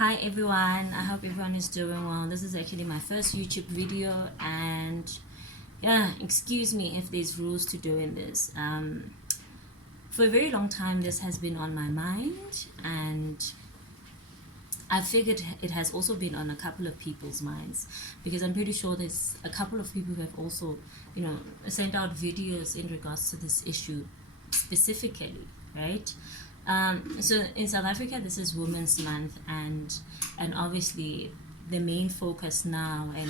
Hi everyone, I hope everyone is doing well. This is actually my first YouTube video, and yeah, excuse me if there's rules to doing this. For a very long time, this has been on my mind, and I figured it has also been on a couple of people's minds, because I'm pretty sure there's a couple of people who have also, sent out videos in regards to this issue specifically, right? So in South Africa, this is Women's Month, and obviously the main focus now, and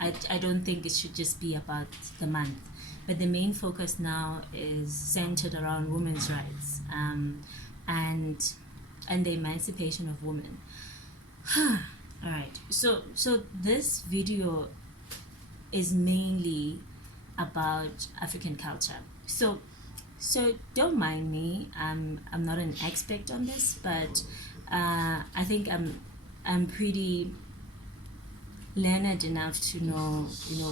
I don't think it should just be about the month, but the main focus now is centered around women's rights, and the emancipation of women. All right. So this video is mainly about African culture. So don't mind me. I'm not an expert on this, but I think I'm pretty learned enough to know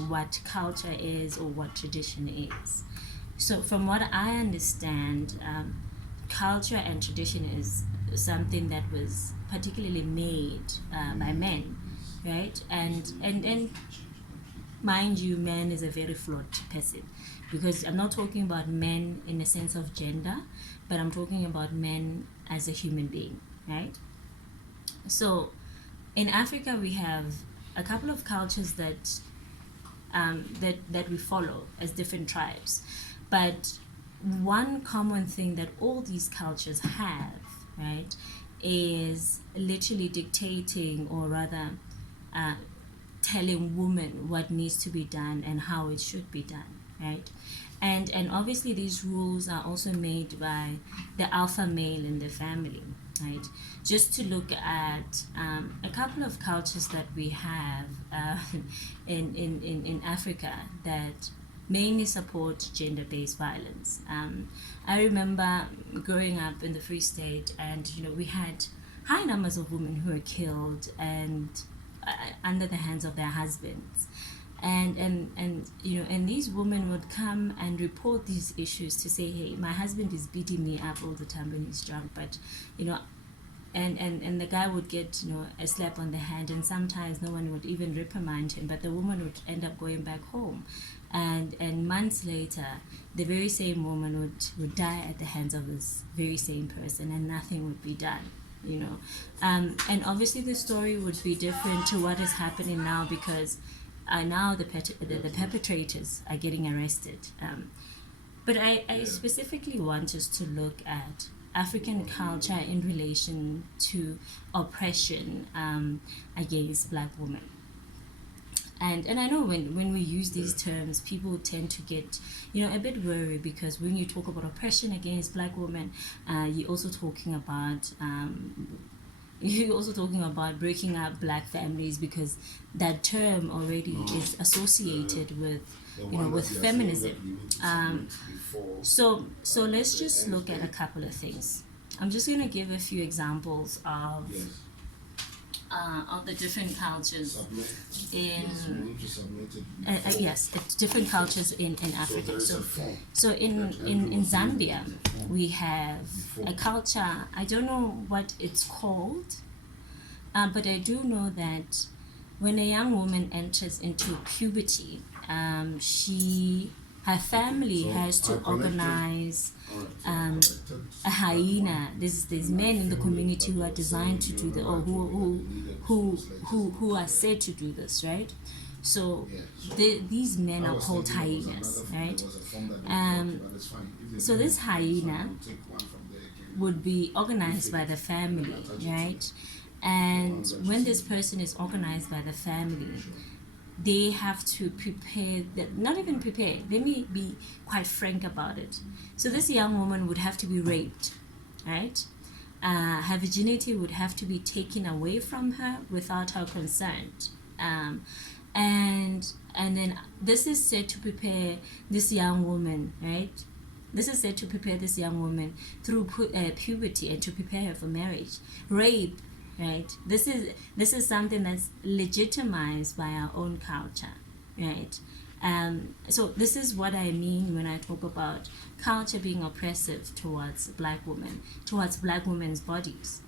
what culture is or what tradition is. So from what I understand, culture and tradition is something that was particularly made by men, right? And mind you, man is a very flawed person, because I'm not talking about men in the sense of gender, but I'm talking about men as a human being, right? So in Africa, we have a couple of cultures that we follow as different tribes, but one common thing that all these cultures have, right, is literally dictating, or rather telling women what needs to be done and how it should be done, right? And obviously these rules are also made by the alpha male in the family, right? Just to look at a couple of cultures that we have in Africa that mainly support gender-based violence. I remember growing up in the Free State, and we had high numbers of women who were killed and under the hands of their husbands, and these women would come and report these issues to say, hey, my husband is beating me up all the time when he's drunk, but and the guy would get a slap on the hand, and sometimes no one would even reprimand him, but the woman would end up going back home, and months later the very same woman would die at the hands of this very same person, and nothing would be done. And obviously the story would be different to what is happening now, because now the perpetrators are getting arrested. But I specifically want us to look at African culture in relation to oppression against Black women. And I know when we use these terms, people tend to get a bit worried, because when you talk about oppression against Black women, you're also talking about breaking up Black families, because that term already is associated with feminism. So let's just look at a couple of things. I'm just going to give a few examples of the different cultures different cultures in Africa. So in Zambia, we have a culture. I don't know what it's called, but I do know that when a young woman enters into puberty, her family has to organize a hyena. There's men in the community who are designed to do the, or who are said to do this, right? So these men are called hyenas, right? So this hyena would be organized by the family, right? And when this person is organized by the family, they have to prepare, not even prepare, let me be quite frank about it. So this young woman would have to be raped, right? Her virginity would have to be taken away from her without her consent. And then this is said to prepare this young woman, right? This is said to prepare this young woman through puberty, and to prepare her for marriage. Rape, right? This is something that's legitimized by our own culture, right? So this is what I mean when I talk about culture being oppressive towards Black women, towards Black women's bodies.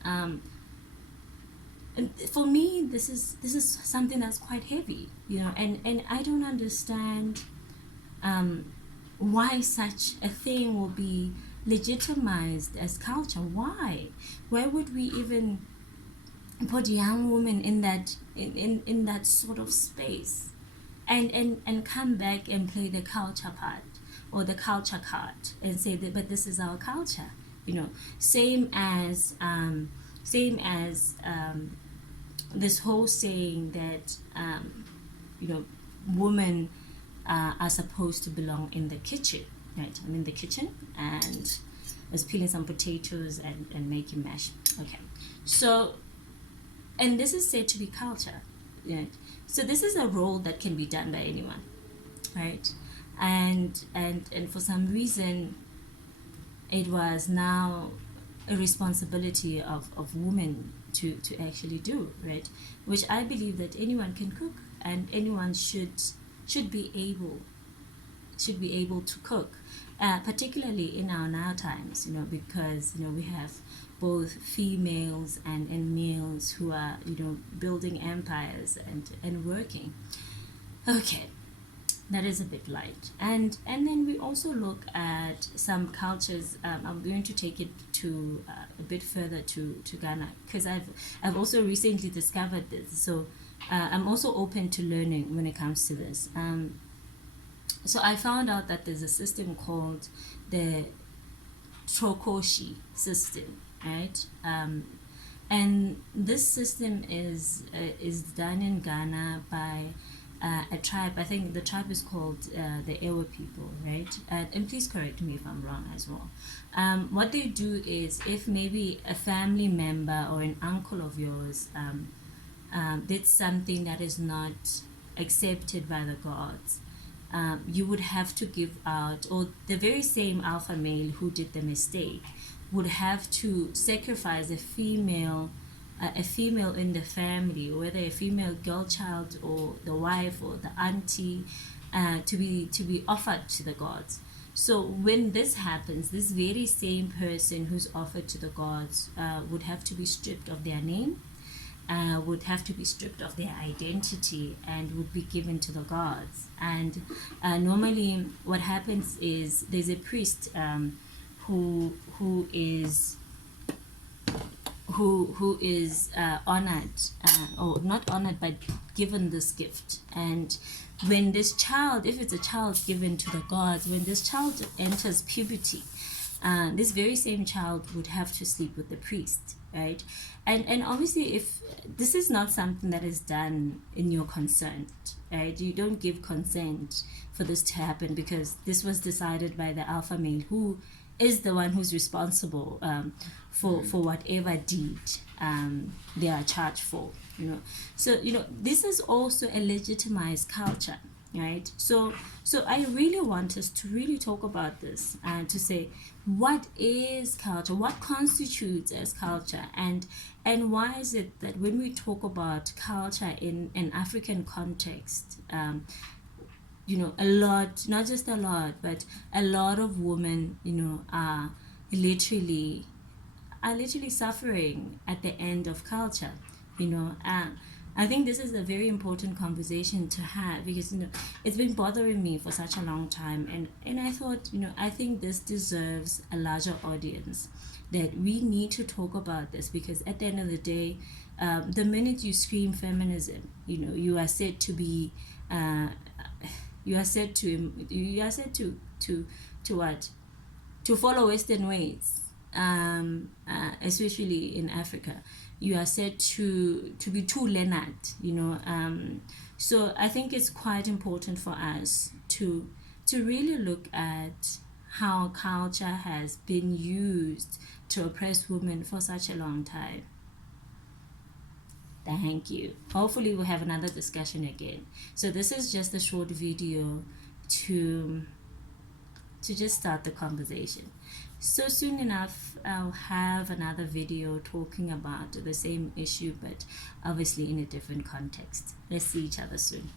and for me, this is something that's quite heavy, and I don't understand why such a thing will be legitimized as culture. Why would we even put young women in that sort of space, and come back and play the culture part or the culture card and say that, but this is our culture, same as this whole saying that women are supposed to belong in the kitchen, right? I'm in the kitchen and I was peeling some potatoes and making mash. Okay, so, and this is said to be culture, right? So this is a role that can be done by anyone, right? And for some reason, it was now a responsibility of women to actually do, right? Which I believe that anyone can cook, and anyone should be able to cook, particularly in our now times, because we have both females and males who are building empires and working. Okay, that is a bit light. And then we also look at some cultures. I'm going to take it to a bit further to Ghana, because I've also recently discovered this. So I'm also open to learning when it comes to this. So I found out that there's a system called the Trokoshi system, right? And this system is done in Ghana by a tribe. I think the tribe is called the Ewa people, right? And please correct me if I'm wrong as well. What they do is, if maybe a family member or an uncle of yours did something that is not accepted by the gods, you would have to give out, or the very same alpha male who did the mistake would have to sacrifice a female in the family, whether a female girl child or the wife or the auntie, to be offered to the gods. So when this happens, this very same person who's offered to the gods would have to be stripped of their name, would have to be stripped of their identity, and would be given to the gods. And normally what happens is there's a priest who is honored, or not honored, but given this gift. And when this child, if it's a child given to the gods, when this child enters puberty, this very same child would have to sleep with the priest, right? And obviously, if this is not something that is done in your consent, right? You don't give consent for this to happen, because this was decided by the alpha male, who is the one who's responsible for whatever deed they are charged for, So this is also a legitimized culture, right? So I really want us to really talk about this, and to say, what is culture, what constitutes as culture, and why is it that when we talk about culture in an African context, a lot, not just a lot, but a lot of women, are literally suffering at the end of culture, I think this is a very important conversation to have, because it's been bothering me for such a long time, and I thought, I think this deserves a larger audience, that we need to talk about this, because at the end of the day, the minute you scream feminism, you are said to be you are said to what? To follow Western ways, especially in Africa. You are said to be too learned, so I think it's quite important for us to really look at how culture has been used to oppress women for such a long time. Thank you. Hopefully we'll have another discussion again. So this is just a short video to just start the conversation. So soon enough, I'll have another video talking about the same issue, but obviously in a different context. Let's see each other soon.